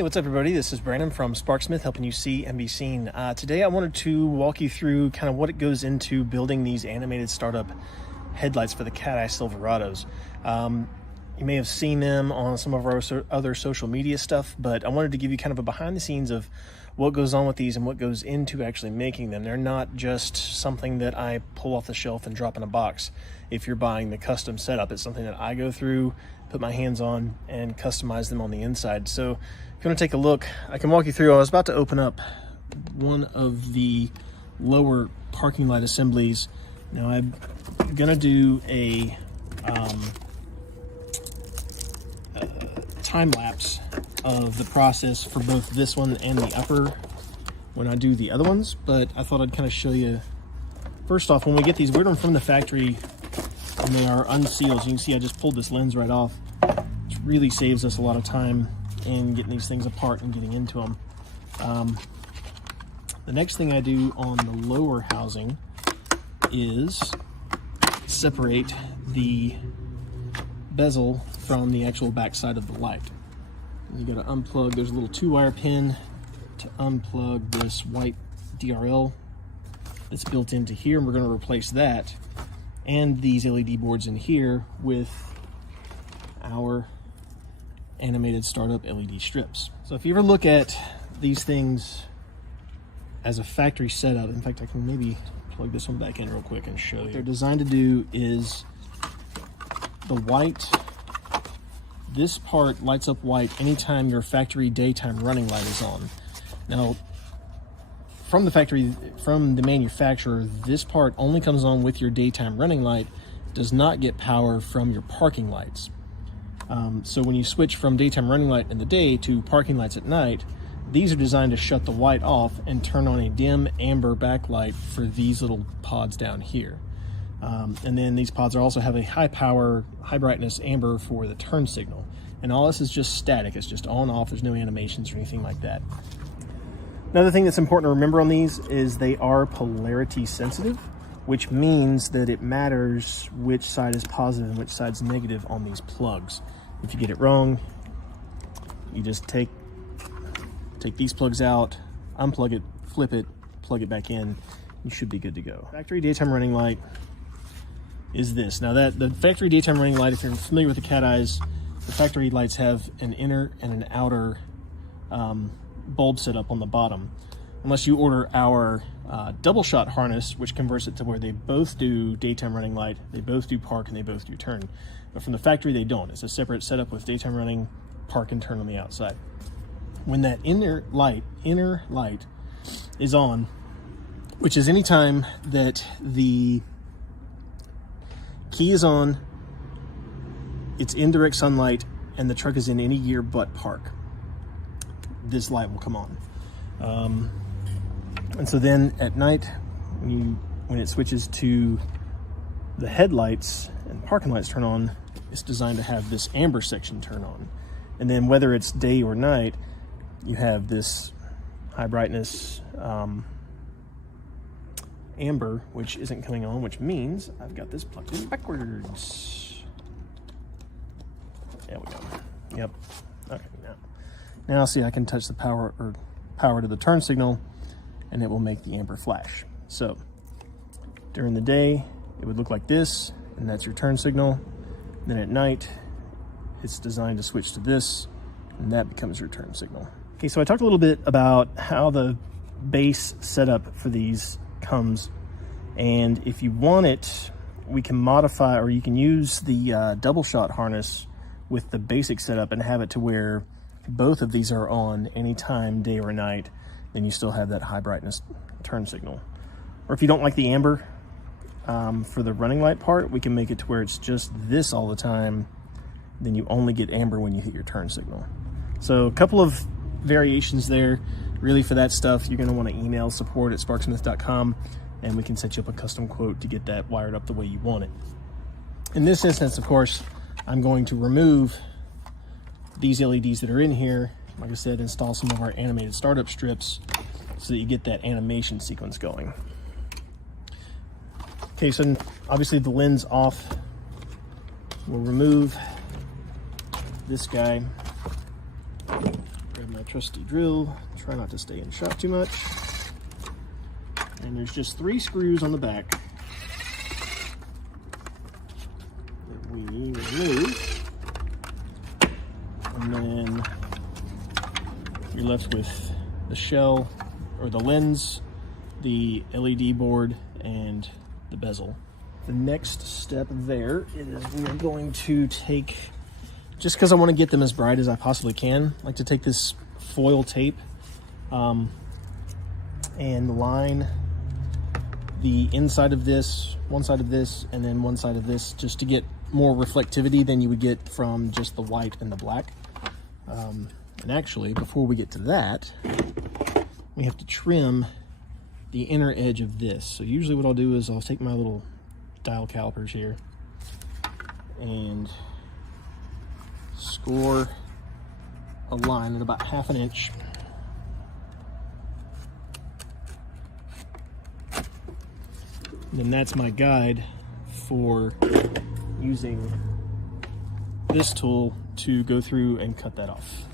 Hey, what's up everybody? This is Brandon from Sparksmith, helping you see and be seen. Today I wanted to walk you through kind of what it goes into building these animated startup headlights for the Cateye Silverados. You may have seen them on some of our other social media stuff, but I wanted to give you kind of a behind the scenes of what goes on with these and what goes into actually making them. They're not just something that I pull off the shelf and drop in a box. If you're buying the custom setup, it's something that I go through, put my hands on, and customize them on the inside. So if you want to take a look, I can walk you through. I was about to open up one of the lower parking light assemblies. Now I'm gonna do a time lapse of the process for both this one and the upper when I do the other ones, but I thought I'd kind of show you. First off, when we get these, we order them from the factory and they are unsealed. As you can see, I just pulled this lens right off, which really saves us a lot of time in getting these things apart and getting into them. The next thing I do on the lower housing is separate the bezel from the actual back side of the light. You got to unplug, there's a little 2-wire pin to unplug this white DRL that's built into here, and we're going to replace that and these LED boards in here with our animated startup LED strips. So if you ever look at these things as a factory setup, in fact I can maybe plug this one back in real quick and show you. What they're designed to do is the white, this part lights up white anytime your factory daytime running light is on. Now, from the factory, from the manufacturer, this part only comes on with your daytime running light, does not get power from your parking lights. So when you switch from daytime running light in the day to parking lights at night, these are designed to shut the white off and turn on a dim amber backlight for these little pods down here. And then these pods also have a high power, high brightness amber for the turn signal. And all this is just static. It's just on off. There's no animations or anything like that. Another thing that's important to remember on these is they are polarity sensitive, which means that it matters which side is positive and which side's negative on these plugs. If you get it wrong, you just take these plugs out, unplug it, flip it, plug it back in. You should be good to go. Factory daytime running light is this. Now that the factory daytime running light, if you're familiar with the Cateyes, the factory lights have an inner and an outer bulb set up on the bottom. Unless you order our double shot harness, which converts it to where they both do daytime running light, they both do park, and they both do turn. But from the factory, they don't. It's a separate setup with daytime running, park, and turn on the outside. When that inner light is on, which is any time that the key is on, it's in direct sunlight, and the truck is in any gear but park, this light will come on. And so then at night, when it switches to the headlights and parking lights turn on, it's designed to have this amber section turn on. And then whether it's day or night, you have this high brightness amber, which isn't coming on, which means I've got this plugged in backwards. There we go. Yep. Okay, now see, I can touch the power to the turn signal, and it will make the amber flash. So during the day, it would look like this, and that's your turn signal. Then at night, it's designed to switch to this, and that becomes your turn signal. Okay, so I talked a little bit about how the base setup for these comes, and if you want it, we can modify, or you can use the double shot harness with the basic setup and have it to where both of these are on anytime, day or night, then you still have that high brightness turn signal. Or if you don't like the amber for the running light part, we can make it to where it's just this all the time, then you only get amber when you hit your turn signal. So a couple of variations there. Really, for that stuff, you're going to want to email support@sparksmith.com, and we can set you up a custom quote to get that wired up the way you want it. In this instance, of course, I'm going to remove these LEDs that are in here. Like I said, install some of our animated startup strips so that you get that animation sequence going. Okay, so obviously the lens off. We'll remove this guy. Grab my trusty drill, try not to stay in shot too much. And there's just 3 screws on the back that we remove. And then you're left with the shell, or the lens, the LED board, and the bezel. The next step there is we're going to take, just because I want to get them as bright as I possibly can, I like to take this foil tape and line the inside of this, one side of this, and then one side of this, just to get more reflectivity than you would get from just the white and the black. And actually, before we get to that, we have to trim the inner edge of this. So usually what I'll do is I'll take my little dial calipers here and score a line at about 1/2 inch. And then that's my guide for using this tool to go through and cut that off.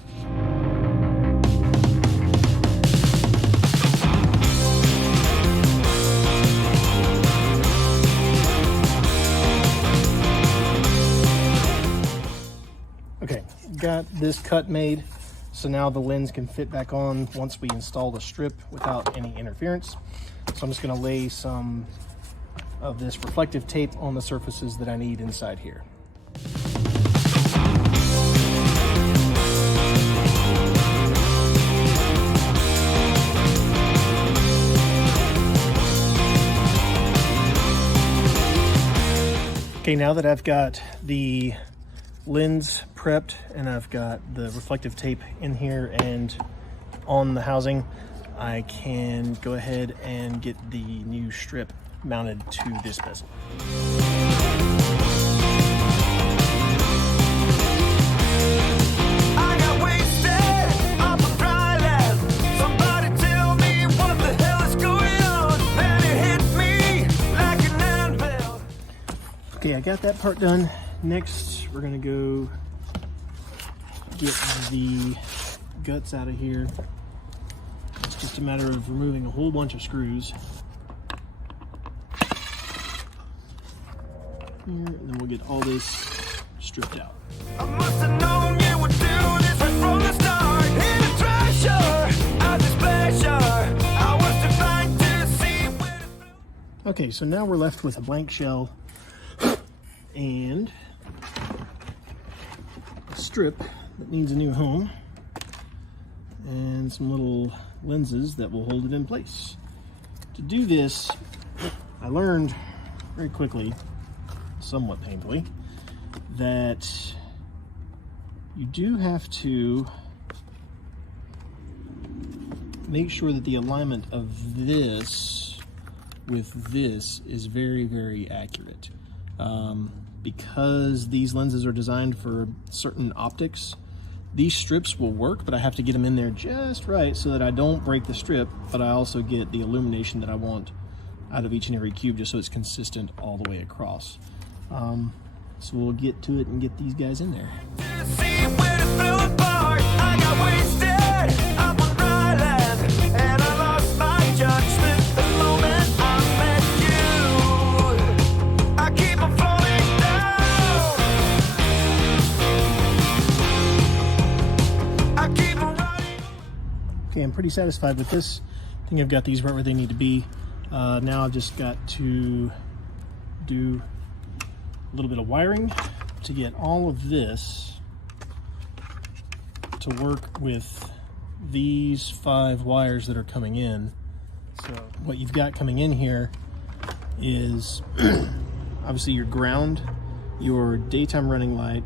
Okay, got this cut made, so now the lens can fit back on once we install the strip without any interference. So I'm just going to lay some of this reflective tape on the surfaces that I need inside here. Okay, now that I've got the lens prepped and I've got the reflective tape in here and on the housing, I can go ahead and get the new strip mounted to this bezel. Okay, I got that part done. Next, we're gonna go get the guts out of here. It's just a matter of removing a whole bunch of screws. And then we'll get all this stripped out. I must have known you would do this right from the start. In a treasure, out this pleasure. I was trying to see where. Okay, so now we're left with a blank shell and a strip that needs a new home and some little lenses that will hold it in place. To do this, I learned very quickly, somewhat painfully, that you do have to make sure that the alignment of this with this is very, very accurate. Because these lenses are designed for certain optics, these strips will work, but I have to get them in there just right so that I don't break the strip, but I also get the illumination that I want out of each and every cube, just so it's consistent all the way across. So we'll get to it and get these guys in there. Okay, I'm pretty satisfied with this. I think I've got these right where they need to be. Now I've just got to do a little bit of wiring to get all of this to work with these 5 wires that are coming in. So what you've got coming in here is obviously your ground, your daytime running light,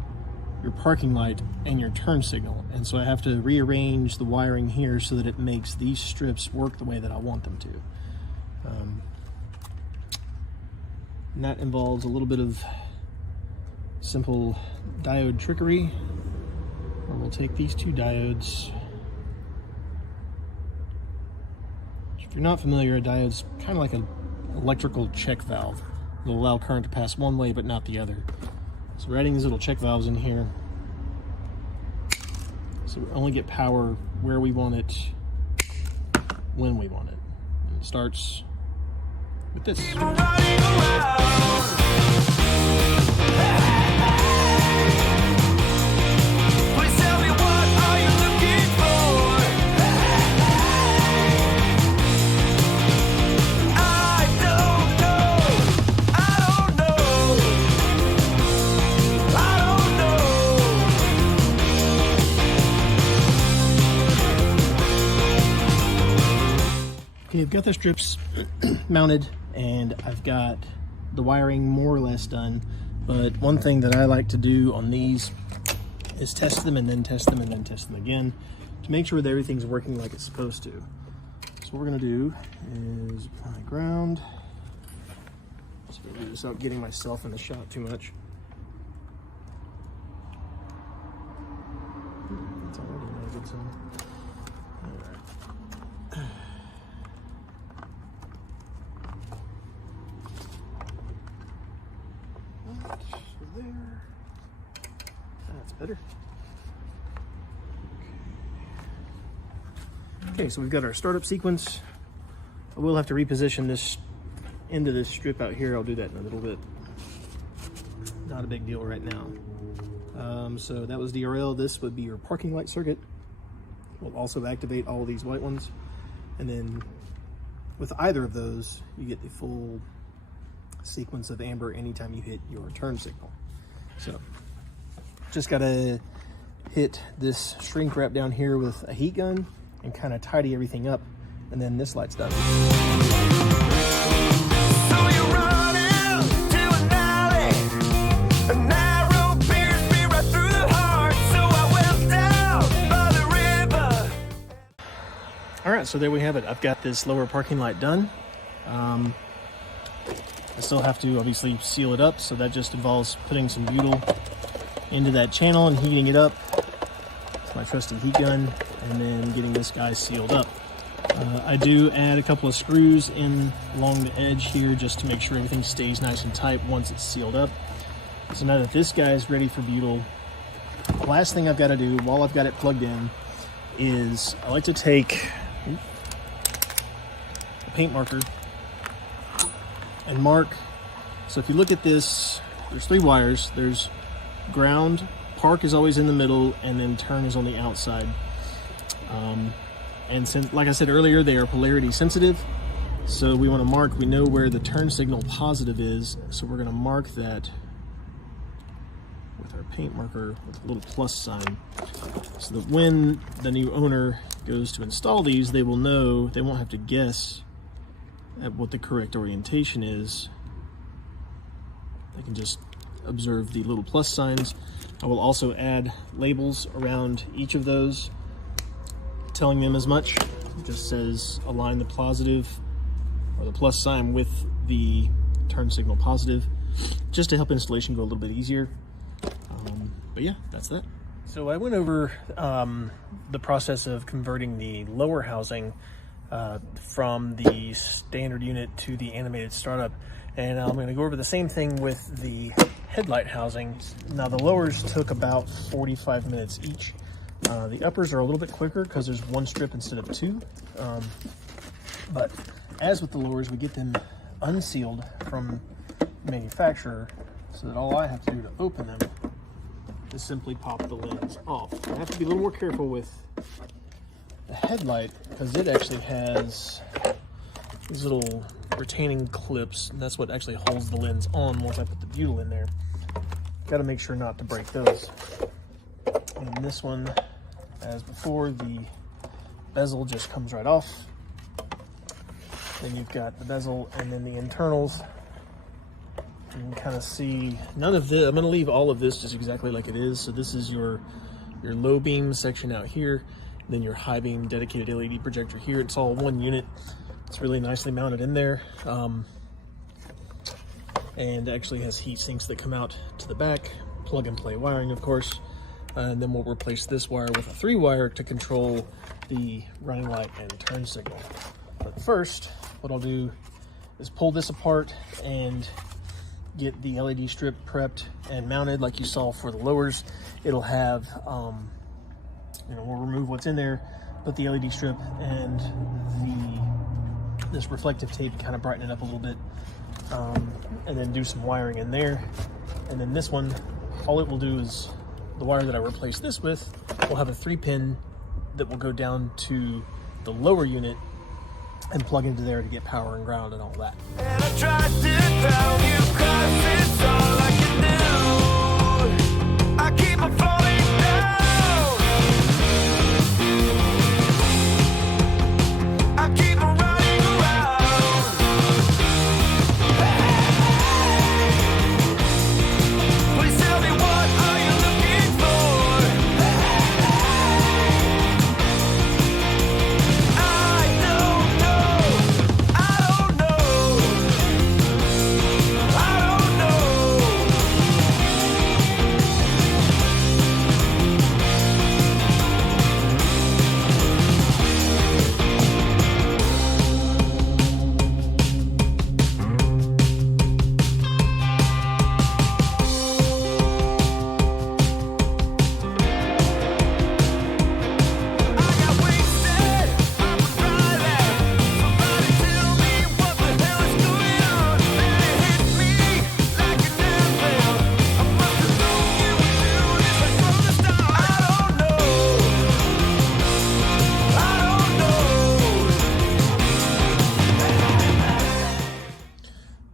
your parking light, and your turn signal. And so I have to rearrange the wiring here so that it makes these strips work the way that I want them to. And that involves a little bit of simple diode trickery, where we'll take these 2 diodes. If you're not familiar, a diode's kind of like an electrical check valve. It'll allow current to pass one way but not the other. So we're adding these little check valves in here So we only get power where we want it, when we want it. And it starts with this. Okay, I've got the strips mounted and I've got the wiring more or less done, but one thing that I like to do on these is test them and then test them and then test them again to make sure that everything's working like it's supposed to. So what we're gonna do is apply ground. Just gonna do this without getting myself in the shot too much. That's already not a good sign. All right. There. That's better. Okay, so we've got our startup sequence. I will have to reposition this into this strip out here. I'll do that in a little bit. Not a big deal right now. So that was DRL. This would be your parking light circuit. We'll also activate all of these white ones. And then with either of those, you get the full sequence of amber anytime you hit your turn signal. So just gotta hit this shrink wrap down here with a heat gun and kind of tidy everything up, and then this light's done. All right, so there we have it. I've got this lower parking light done. I still have to obviously seal it up, so that just involves putting some butyl into that channel and heating it up. It's my trusty heat gun, and then getting this guy sealed up. I do add a couple of screws in along the edge here just to make sure everything stays nice and tight once it's sealed up. So now that this guy is ready for butyl, the last thing I've got to do while I've got it plugged in is I like to take a paint marker and mark. So if you look at this, there's 3 wires. There's ground, park is always in the middle, and then turn is on the outside. And since, like I said earlier, they are polarity sensitive, so we want to mark, we know where the turn signal positive is, so we're going to mark that with our paint marker with a little plus sign, so that when the new owner goes to install these, they will know, they won't have to guess at what the correct orientation is. They can just observe the little plus signs. I will also add labels around each of those, telling them as much. It just says align the positive or the plus sign with the turn signal positive, just to help installation go a little bit easier. But yeah, that's that. So I went over the process of converting the lower housing from the standard unit to the animated startup, and I'm going to go over the same thing with the headlight housing. Now the lowers took about 45 minutes each. The uppers are a little bit quicker because there's 1 strip instead of 2. But as with the lowers, we get them unsealed from the manufacturer, so that all I have to do to open them is simply pop the lens off. I have to be a little more careful with the headlight because it actually has these little retaining clips, and that's what actually holds the lens on once I put the butyl in there. Got to make sure not to break those. And this one, as before, the bezel just comes right off. Then you've got the bezel and then the internals. You can kind of see none of this. I'm going to leave all of this just exactly like it is. So this is your low beam section out here, and then your high beam dedicated LED projector here. It's all one unit. It's really nicely mounted in there, and actually has heat sinks that come out to the back. Plug and play wiring, of course. And then we'll replace this wire with a 3-wire to control the running light and turn signal. But first, what I'll do is pull this apart and get the LED strip prepped and mounted like you saw for the lowers. It'll have we'll remove what's in there, put the LED strip and this reflective tape, kind of brighten it up a little bit, and then do some wiring in there. And then this one, all it will do is the wire that I replaced this with will have a 3-pin that will go down to the lower unit and plug into there to get power and ground and all that. And I tried to tell you 'cause it's all I can do. I keep on falling down. I keep on running around. Please tell me, what are you looking for?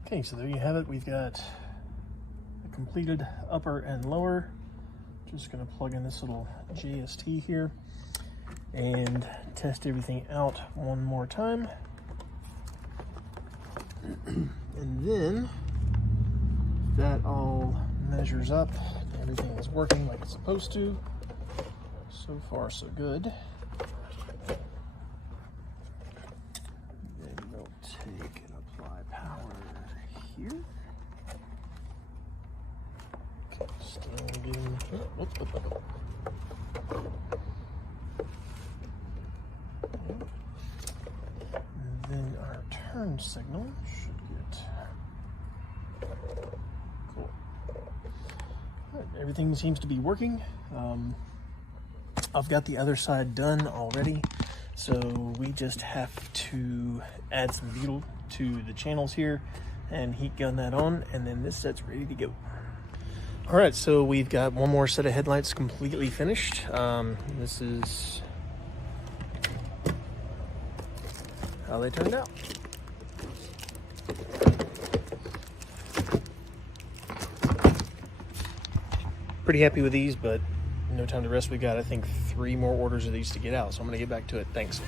Okay, so there you have it. We've got a completed upper and lower. Just going to plug in this little JST here and test everything out one more time. And then that all measures up, everything is working like it's supposed to. So far, so good. Then we'll take and apply power here. Okay, still getting. And then our turn signal should get. Cool. All right, everything seems to be working. I've got the other side done already, so we just have to add some butyl to the channels here and heat gun that on, and then this set's ready to go. All right, so we've got one more set of headlights completely finished. This is how they turned out. Pretty happy with these, but no time to rest. We got, I think, 3 more orders of these to get out, so I'm gonna get back to it. Thanks.